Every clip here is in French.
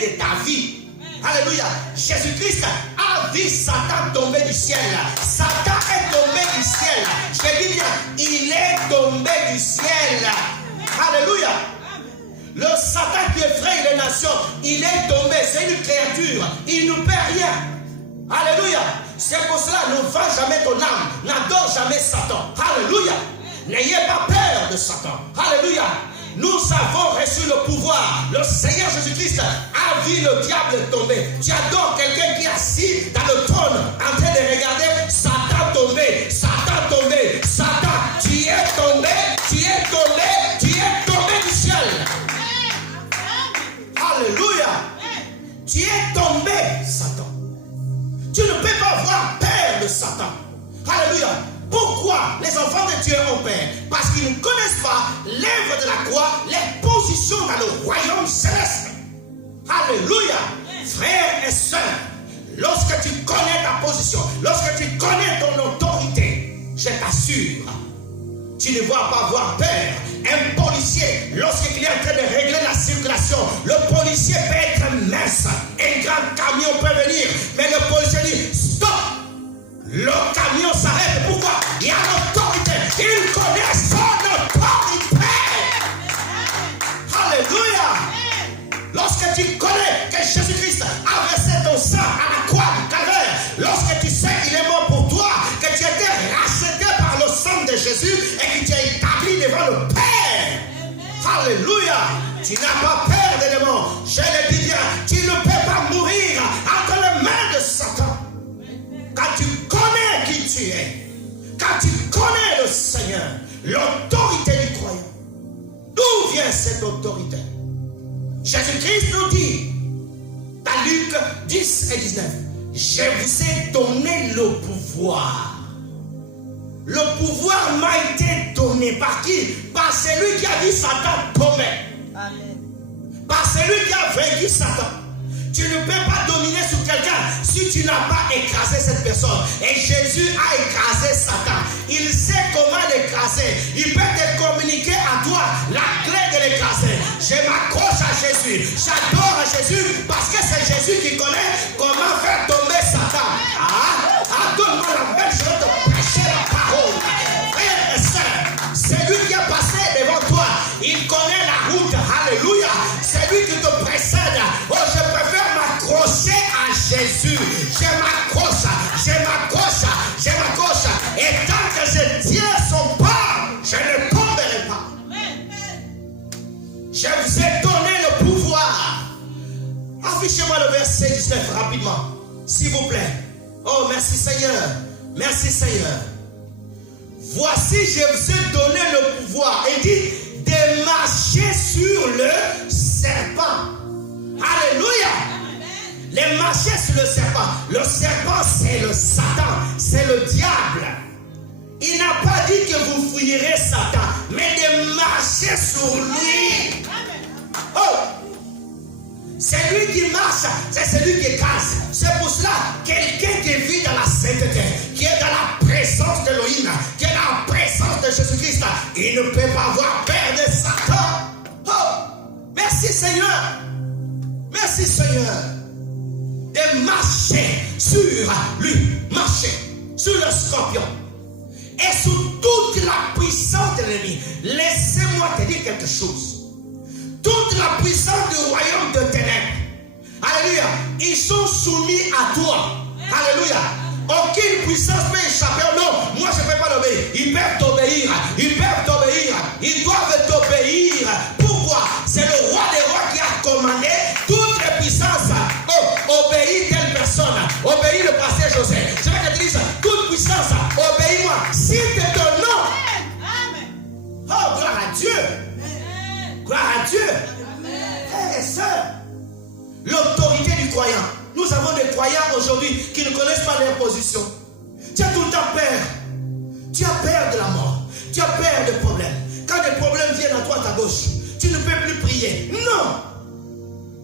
de ta vie. Alléluia. Jésus-Christ a vu Satan tomber du ciel. Satan est tombé du ciel. Je dis bien, il est tombé du ciel. Alléluia. Le Satan qui effraie les nations, il est tombé. C'est une créature. Il ne perd rien. Alléluia. C'est pour cela, ne vends jamais ton âme. N'adore jamais Satan. Alléluia. N'ayez pas peur de Satan. Alléluia. Nous avons reçu le pouvoir. Le Seigneur Jésus-Christ a vu le diable tomber. Tu adores quelqu'un qui est assis dans le trône en train de regarder Satan tomber. Satan tomber. Satan, tu es tombé. Tu es tombé. Tu es tombé du ciel. Alléluia. Tu es tombé, Satan. Tu ne peux pas avoir peur de Satan. Alléluia. Pourquoi les enfants de Dieu ont peur? Parce qu'ils ne connaissent pas l'œuvre de la croix, les positions dans le royaume céleste. Alléluia. Frères et sœurs, lorsque tu connais ta position, lorsque tu connais ton autorité, je t'assure, tu ne vas pas avoir peur. Un policier, lorsqu'il est en train de régler la circulation, le policier peut être mince. Un grand camion peut venir, mais le policier dit stop. Le camion s'arrête. Pourquoi? Il y a l'autorité. Il connaît son autorité. Alléluia. Lorsque tu connais que Jésus-Christ a versé ton sang à la croix du calvaire, lorsque tu sais qu'il est mort pour toi, que tu étais racheté par le sang de Jésus et que tu es établi devant le Père. Alléluia. Tu n'as pas peur des démons. Je le dis bien, tu ne peux pas mourir entre les mains de Satan. Quand tu connais qui tu es, quand tu connais le Seigneur, l'autorité du croyant, d'où vient cette autorité? Jésus-Christ nous dit, dans Luc 10 et 19, je vous ai donné le pouvoir. Le pouvoir m'a été donné par qui? Par celui qui a dit Satan tomber. Par celui qui a vaincu Satan. Tu ne peux pas dominer sur quelqu'un si tu n'as pas écrasé cette personne. Et Jésus a écrasé Satan. Il sait comment l'écraser. Il peut te communiquer à toi la clé de l'écraser. Je m'accroche à Jésus. J'adore Jésus parce que c'est Jésus qui connaît comment faire tomber Satan. Donne-moi la main, je vais te prêcher la parole. Frère et sœur, c'est lui qui est passé devant toi. Il connaît la route. Alléluia. C'est lui qui te précède. Oh, je préfère m'accrocher à Jésus. Je m'accroche. Et tant que je tiens son pas, je ne tomberai pas. Je vous ai donné le pouvoir. Affichez-moi le verset 19 rapidement, s'il vous plaît. Oh, merci Seigneur. Merci Seigneur. Voici, je vous ai donné le pouvoir. Il dit de marcher sur le serpent. Alléluia. Les marcher sur le serpent. Le serpent, c'est le Satan. C'est le diable. Il n'a pas dit que vous fuirez Satan, mais de marcher sur lui. Oh! C'est lui qui marche, c'est celui qui écrase. C'est pour cela, quelqu'un qui vit dans la sainteté, qui est dans la présence de l'Élohim, qui est dans la présence de Jésus-Christ, il ne peut pas avoir peur de Satan. Oh! Merci Seigneur. Merci Seigneur. De marcher sur lui, marcher sur le scorpion et sur toute la puissance de l'ennemi. Laissez-moi te dire quelque chose. Toute la puissance du royaume de ténèbres, alléluia, ils sont soumis à toi. Alléluia. Aucune puissance peut échapper. Non, moi je ne peux pas l'obéir. Ils peuvent t'obéir. Ils peuvent t'obéir. Ils doivent t'obéir. Pourquoi? C'est le roi des rois qui a commandé toutes les puissances. Oh, obéis telle personne. Obéis le pasteur José. Je vais te dire toute puissance. Obéis-moi. S'il te donne non. Oh, gloire à Dieu. Gloire à Dieu. Frères et sœurs, l'autorité du croyant. Nous avons des croyants aujourd'hui qui ne connaissent pas leur position. Tu as tout le temps peur. Tu as peur de la mort. Tu as peur des problèmes. Quand des problèmes viennent à droite, à gauche, tu ne peux plus prier. Non.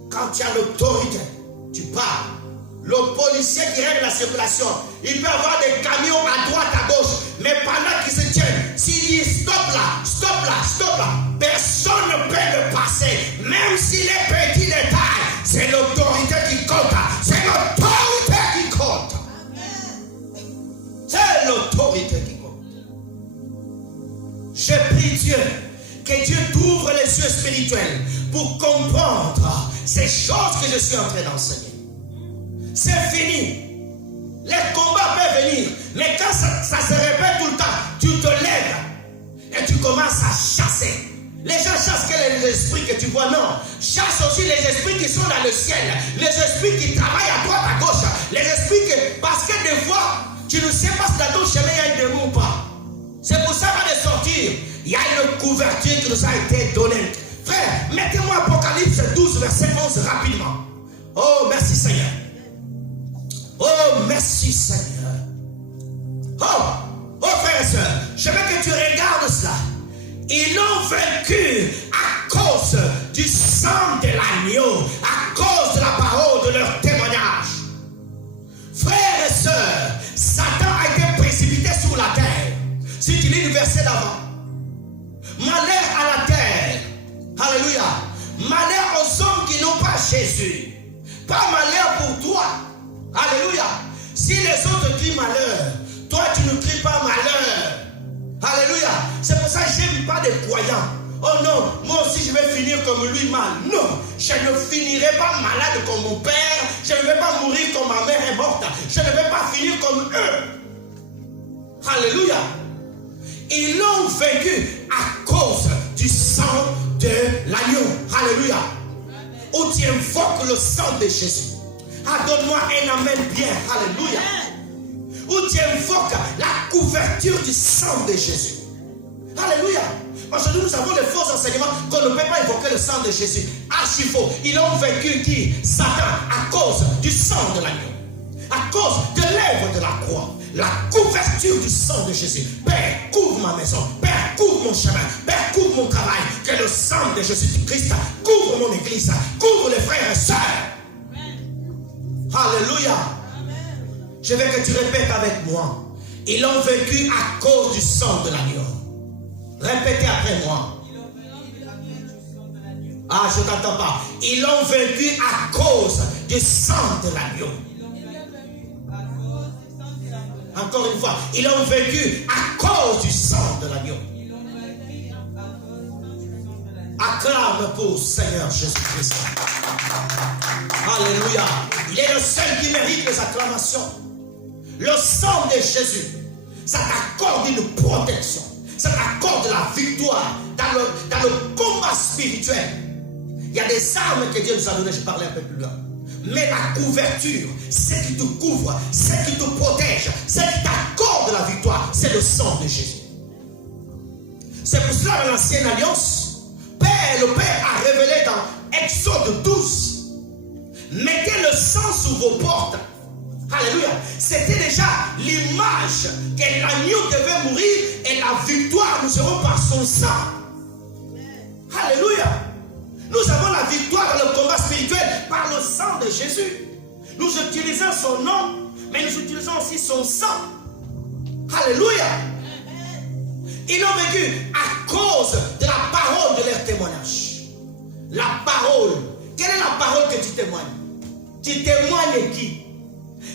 Quand tu as l'autorité, tu parles. Le policier qui règle la circulation, il peut avoir des camions à droite, à gauche, mais pendant qu'ils se tiennent, s'il dit stop là, stop là, stop là, personne ne peut le passer, même s'il est petit de taille. C'est l'autorité spirituel pour comprendre ces choses que je suis en train d'enseigner. C'est fini. Les combats peuvent venir, mais quand ça se répète tout le temps, tu te lèves et tu commences à chasser. Les gens chassent quels sont les esprits que tu vois? Non. Chasse aussi les esprits qui sont dans le ciel. Les esprits qui travaillent à droite, à gauche. Les esprits que... Parce que des fois, tu ne sais pas si dans ton chemin il y a un démon ou pas. C'est pour ça qu'avant de sortir, il y a une couverture qui nous a été donnée. Frère, mettez-moi Apocalypse 12, verset 11 rapidement. Oh, merci Seigneur. Oh, merci Seigneur. Oh, frère et soeur, je veux que tu regardes cela. Ils l'ont vaincu à cause du sang de l'agneau, à cause de la parole de leur témoignage. Frères et sœurs, Satan a été précipité sur la terre. Si tu lis le verset d'avant, malheur à la terre, alléluia, malheur aux hommes qui n'ont pas Jésus, pas malheur pour toi, alléluia. Si les autres crient malheur, toi tu ne cries pas malheur. Alléluia. C'est pour ça que je n'aime pas des croyants. Oh non, moi aussi je vais finir comme lui mal. Non, je ne finirai pas malade comme mon père. Je ne vais pas mourir comme ma mère est morte. Je ne vais pas finir comme eux. Alléluia. Ils l'ont vaincu à cause du sang de l'agneau. Alléluia. Où tu invoques le sang de Jésus. Ah, donne-moi un amen bien. Alléluia. Où tu invoques la couverture du sang de Jésus. Alléluia. Aujourd'hui, nous avons les faux enseignements qu'on ne peut pas invoquer le sang de Jésus. Archi faux. Ils ont vaincu qui? Satan, à cause du sang de l'agneau. À cause de l'œuvre de la croix. La couverture du sang de Jésus. Père, couvre ma maison. Père, couvre mon chemin. Père, couvre mon travail. Que le sang de Jésus-Christ couvre mon église. Couvre les frères et sœurs. Alléluia. Je veux que tu répètes avec moi. Ils l'ont vaincu à cause du sang de l'agneau. Répétez après moi. Ah, je ne t'entends pas. Ils l'ont vaincu à cause du sang de l'agneau. Encore une fois. Ils l'ont vaincu à cause du sang de l'agneau. Acclame pour Seigneur Jésus-Christ. Alléluia. Il est le seul qui mérite les acclamations. Le sang de Jésus, ça t'accorde une protection. Ça t'accorde la victoire dans le combat spirituel. Il y a des armes que Dieu nous a données, je parlais un peu plus loin. Mais la couverture, ce qui te couvre, ce qui te protège, ce qui t'accorde la victoire, c'est le sang de Jésus. C'est pour cela dans l'ancienne alliance, le Père a révélé dans Exode 12, mettez le sang sur vos portes. Alléluia. C'était déjà l'image que l'agneau devait mourir et la victoire, nous serons par son sang. Alléluia. Nous avons la victoire dans le combat spirituel par le sang de Jésus. Nous utilisons son nom, mais nous utilisons aussi son sang. Alléluia. Ils l'ont vécu à cause de la parole de leur témoignage. La parole. Quelle est la parole que tu témoignes? Tu témoignes qui?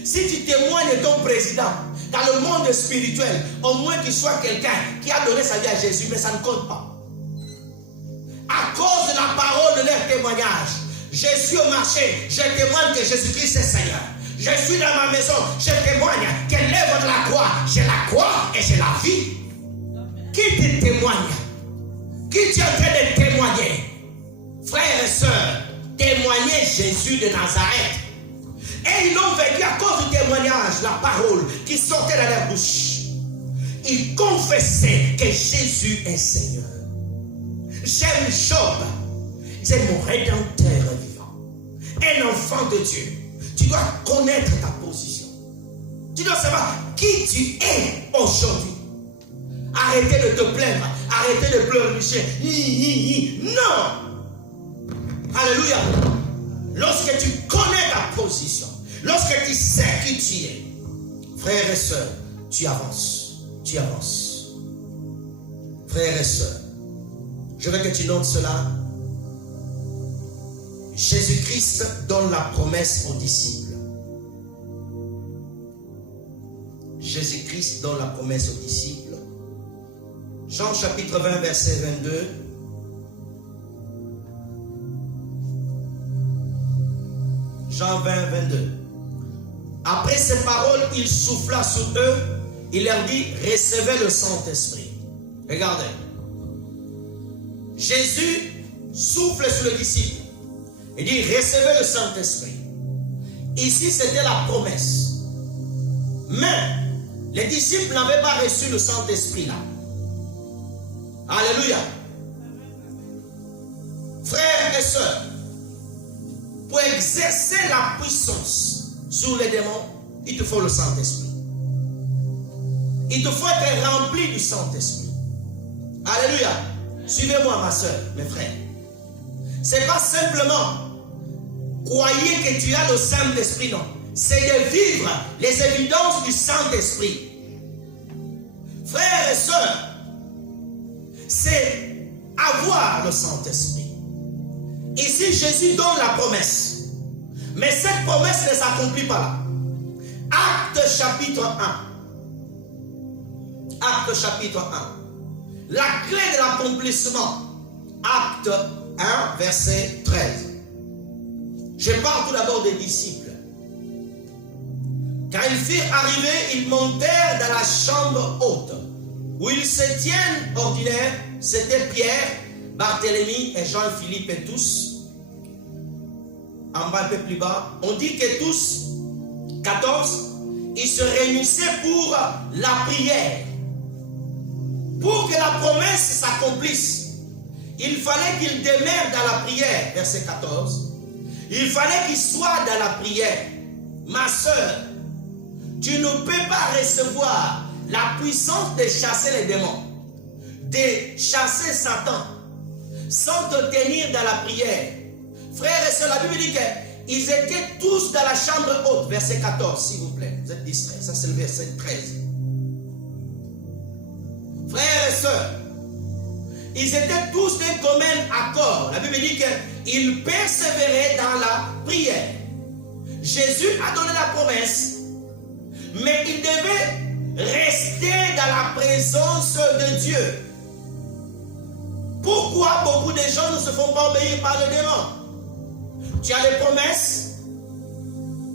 Si tu témoignes ton président dans le monde spirituel, au moins qu'il soit quelqu'un qui a donné sa vie à Jésus, mais ça ne compte pas. À cause de la parole de leur témoignage, je suis au marché, je témoigne que Jésus-Christ est Seigneur. Je suis dans ma maison, je témoigne que l'œuvre de la croix, j'ai la croix et j'ai la vie. Qui te témoigne? Qui tu es en train de témoigner? Frères et sœurs, témoignez Jésus de Nazareth. Et ils l'ont vécu à cause du témoignage, la parole qui sortait de leur bouche. Ils confessaient que Jésus est Seigneur. J'aime Job. C'est mon rédempteur vivant. Un enfant de Dieu. Tu dois connaître ta position. Tu dois savoir qui tu es aujourd'hui. Arrêtez de te plaindre. Arrêtez de pleurnicher. Non. Alléluia. Lorsque tu connais ta position, lorsque tu sais qui tu es, frères et sœurs, tu avances. Tu avances. Frères et sœurs, je veux que tu notes cela. Jésus-Christ donne la promesse aux disciples. Jésus-Christ donne la promesse aux disciples. Jean chapitre 20, verset 22. Jean 20, 22. Après ces paroles, il souffla sur eux. Il leur dit, recevez le Saint-Esprit. Regardez. Jésus souffle sur le disciple. Il dit, recevez le Saint-Esprit. Ici, c'était la promesse. Mais, les disciples n'avaient pas reçu le Saint-Esprit là. Alléluia. Frères et sœurs, pour exercer la puissance sur les démons, il te faut le Saint-Esprit. Il te faut être rempli du Saint-Esprit. Alléluia. Suivez-moi, ma soeur, mes frères. C'est pas simplement croyez que tu as le Saint-Esprit, non. C'est de vivre les évidences du Saint-Esprit. Frères et sœurs, c'est avoir le Saint-Esprit. Ici, Jésus donne la promesse. Mais cette promesse ne s'accomplit pas là. Acte chapitre 1. Acte chapitre 1. La clé de l'accomplissement. Acte 1, verset 13. Je parle tout d'abord des disciples. Quand ils furent arrivés, ils montèrent dans la chambre haute, où ils se tiennent ordinaire. C'était Pierre, Barthélemy et Jean-Philippe et tous. En bas, un peu plus bas, on dit que tous, 14, ils se réunissaient pour la prière. Pour que la promesse s'accomplisse, il fallait qu'ils demeurent dans la prière. Verset 14. Il fallait qu'ils soient dans la prière. Ma soeur, tu ne peux pas recevoir la puissance de chasser les démons, de chasser Satan, sans te tenir dans la prière. Frères et sœurs, la Bible dit qu'ils étaient tous dans la chambre haute. Verset 14, s'il vous plaît. Vous êtes distraits. Ça, c'est le verset 13. Frères et sœurs, ils étaient tous d'un commun accord. La Bible dit qu'ils persévéraient dans la prière. Jésus a donné la promesse, mais ils devaient rester dans la présence de Dieu. Pourquoi beaucoup de gens ne se font pas obéir par le démon? Tu as les promesses,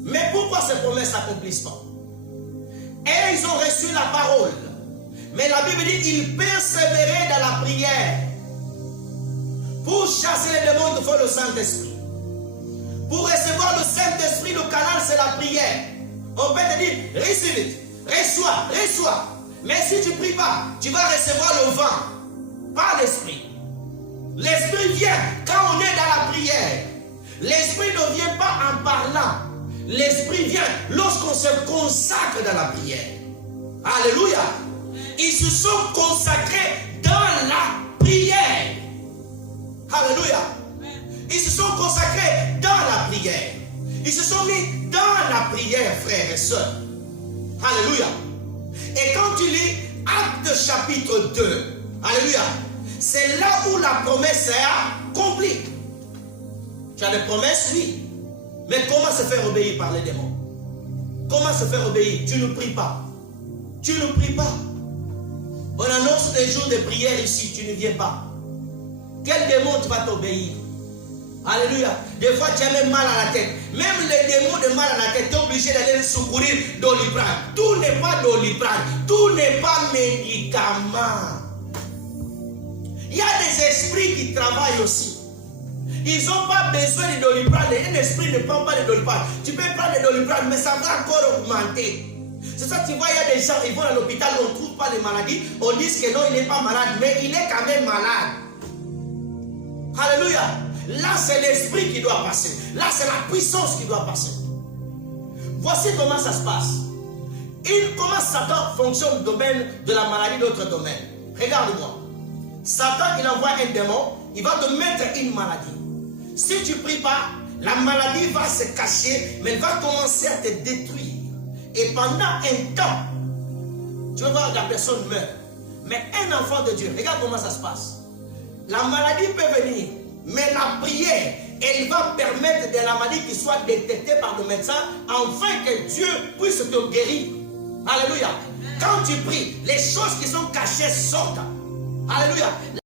mais pourquoi ces promesses s'accomplissent pas? Et ils ont reçu la parole, mais la Bible dit qu'ils persévéraient dans la prière. Pour chasser les démons, il faut le Saint-Esprit. Pour recevoir le Saint-Esprit, le canal, c'est la prière. On peut te dire, reçois, reçois. Mais si tu ne pries pas, tu vas recevoir le vent, pas l'Esprit. L'Esprit vient quand on est dans la prière. L'Esprit ne vient pas en parlant. L'Esprit vient lorsqu'on se consacre dans la prière. Alléluia. Ils se sont consacrés dans la prière. Alléluia. Ils se sont consacrés dans la prière. Ils se sont mis dans la prière, frères et sœurs. Alléluia. Et quand tu lis Acte chapitre 2, alléluia, c'est là où la promesse est accomplie. Tu as des promesses, oui. Mais comment se faire obéir par les démons? Comment se faire obéir? Tu ne pries pas. Tu ne pries pas. On annonce des jours de prière ici, tu ne viens pas. Quel démon tu vas t'obéir? Alléluia. Des fois, tu as même mal à la tête. Même les démons de mal à la tête, tu es obligé d'aller secourir Doliprane. Tout n'est pas Doliprane. Tout n'est pas médicament. Il y a des esprits qui travaillent aussi. Ils n'ont pas besoin de Doliprane. Un esprit ne prend pas de Doliprane. Tu peux prendre de Doliprane, mais ça va encore augmenter. C'est ça, tu vois, il y a des gens, ils vont à l'hôpital, on ne trouve pas de maladie. On dit que non, il n'est pas malade, mais il est quand même malade. Alléluia. Là, c'est l'esprit qui doit passer. Là, c'est la puissance qui doit passer. Voici comment ça se passe. Comment Satan fonctionne dans le domaine de la maladie, d'autres domaines. Regarde-moi. Satan, il envoie un démon, il va te mettre une maladie. Si tu ne pries pas, la maladie va se cacher, mais elle va commencer à te détruire. Et pendant un temps, tu vas voir que la personne meurt. Mais un enfant de Dieu, regarde comment ça se passe. La maladie peut venir, mais la prière, elle va permettre de la maladie qui soit détectée par le médecin, afin que Dieu puisse te guérir. Alléluia. Quand tu pries, les choses qui sont cachées sortent. Alléluia.